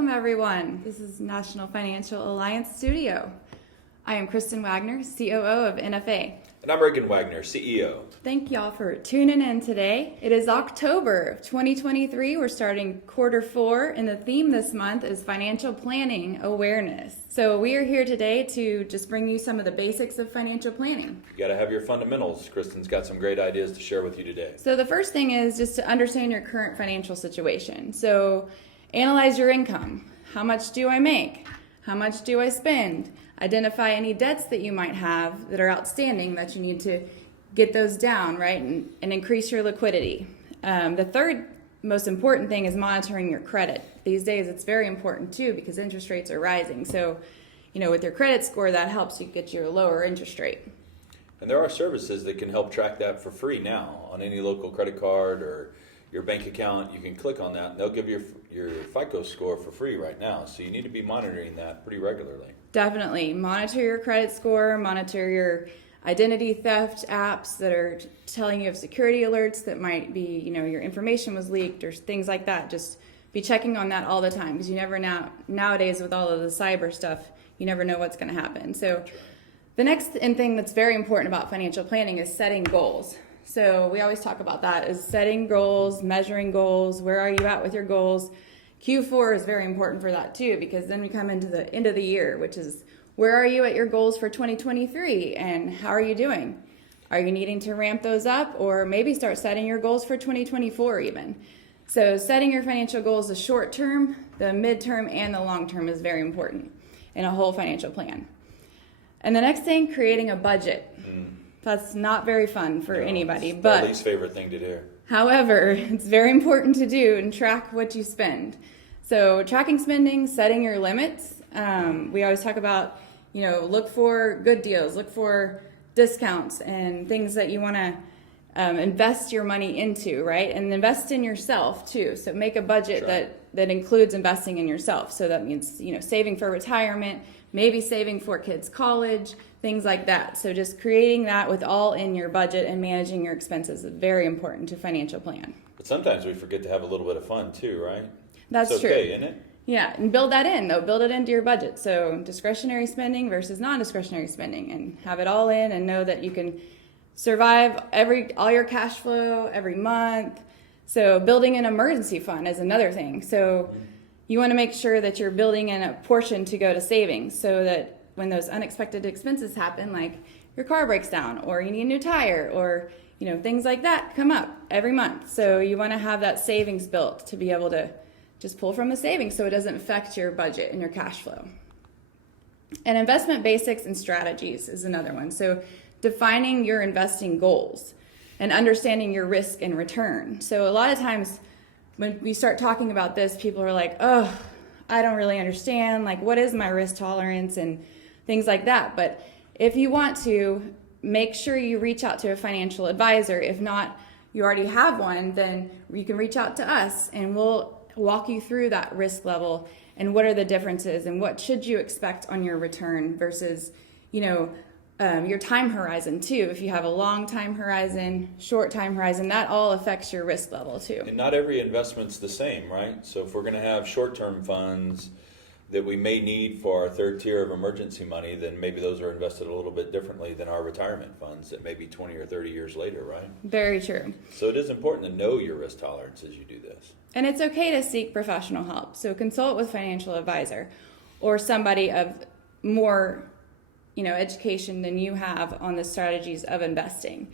Welcome everyone. This is National Financial Alliance Studio. I am Kristen Wagner, COO of NFA. And I'm Reagan Wagner, CEO. Thank y'all for tuning in today. It is October of 2023. We're starting quarter 4, and the theme this month is financial planning awareness. So we are here today to just bring you some of the basics of financial planning. You got to have your fundamentals. Kristen's got some great ideas to share with you today. So the first thing is just to understand your current financial situation. So analyze your income. How much do I make? How much do I spend? Identify any debts that you might have that are outstanding that you need to get those down, right, and increase your liquidity. The third most important thing is monitoring your credit. These days it's very important too because interest rates are rising. So, with your credit score, that helps you get you a lower interest rate. And there are services that can help track that for free now on any local credit card or your bank account. You can click on that and they'll give you your FICO score for free right now. So you need to be monitoring that pretty regularly. Definitely. Monitor your credit score, monitor your identity theft apps that are telling you of security alerts that might be, your information was leaked or things like that. Just be checking on that all the time because you never know, nowadays with all of the cyber stuff, you never know what's going to happen. So the next thing that's very important about financial planning is setting goals. So we always talk about that is setting goals, measuring goals. Where are you at with your goals? Q4 is very important for that too, because then we come into the end of the year, which is where are you at your goals for 2023 and how are you doing? Are you needing to ramp those up or maybe start setting your goals for 2024 even? So setting your financial goals, the short term, the midterm, and the long term is very important in a whole financial plan. And the next thing, creating a budget. That's not very fun for anybody, but my least favorite thing to do. However, it's very important to do and track what you spend. So tracking spending, setting your limits. We always talk about, look for good deals, look for discounts and things that you want to invest your money into, right? And invest in yourself too. So make a budget that includes investing in yourself. So that means, saving for retirement, maybe saving for kids' college, things like that. So just creating that with all in your budget and managing your expenses is very important to financial plan. But sometimes we forget to have a little bit of fun too, right? That's it's true. Okay, isn't it? Yeah, and build that in though. Build it into your budget. So discretionary spending versus non-discretionary spending, and have it all in and know that you can survive all your cash flow every month. So building an emergency fund is another thing. So you want to make sure that you're building in a portion to go to savings so that when those unexpected expenses happen, like your car breaks down or you need a new tire or things like that come up every month. So you want to have that savings built to be able to just pull from the savings so it doesn't affect your budget and your cash flow. And investment basics and strategies is another one. So defining your investing goals and understanding your risk and return. So a lot of times when we start talking about this, people are like, oh, I don't really understand. Like, what is my risk tolerance and things like that. But if you want to, make sure you reach out to a financial advisor. If not, you already have one, then you can reach out to us and we'll walk you through that risk level and what are the differences and what should you expect on your return versus, your time horizon too. If you have a long time horizon, short time horizon, that all affects your risk level too. And not every investment's the same, right? So if we're going to have short-term funds that we may need for our third tier of emergency money, then maybe those are invested a little bit differently than our retirement funds that may be 20 or 30 years later, right? Very true. So it is important to know your risk tolerance as you do this. And it's okay to seek professional help. So consult with a financial advisor or somebody of more, education than you have on the strategies of investing.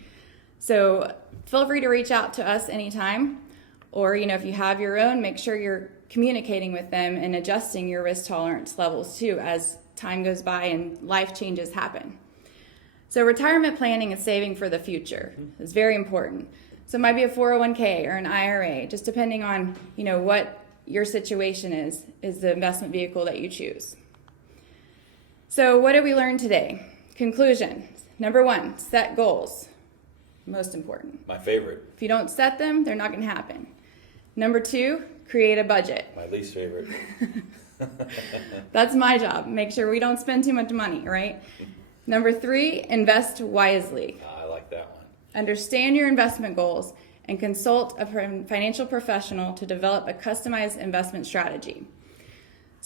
So feel free to reach out to us anytime. Or, if you have your own, make sure you're communicating with them and adjusting your risk tolerance levels too as time goes by and life changes happen. So retirement planning and saving for the future is very important. So it might be a 401k or an IRA, just depending on, what your situation is the investment vehicle that you choose. So what did we learn today? Conclusion. Number 1, set goals. Most important. My favorite. If you don't set them, they're not going to happen. Number 2, create a budget. My least favorite. That's my job. Make sure we don't spend too much money, right? Number 3, invest wisely. I like that one. Understand your investment goals and consult a financial professional to develop a customized investment strategy.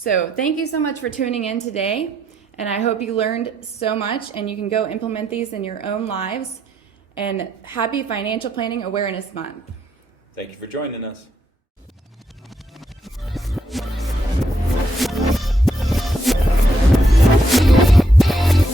So thank you so much for tuning in today. And I hope you learned so much and you can go implement these in your own lives. And happy Financial Planning Awareness Month. Thank you for joining us.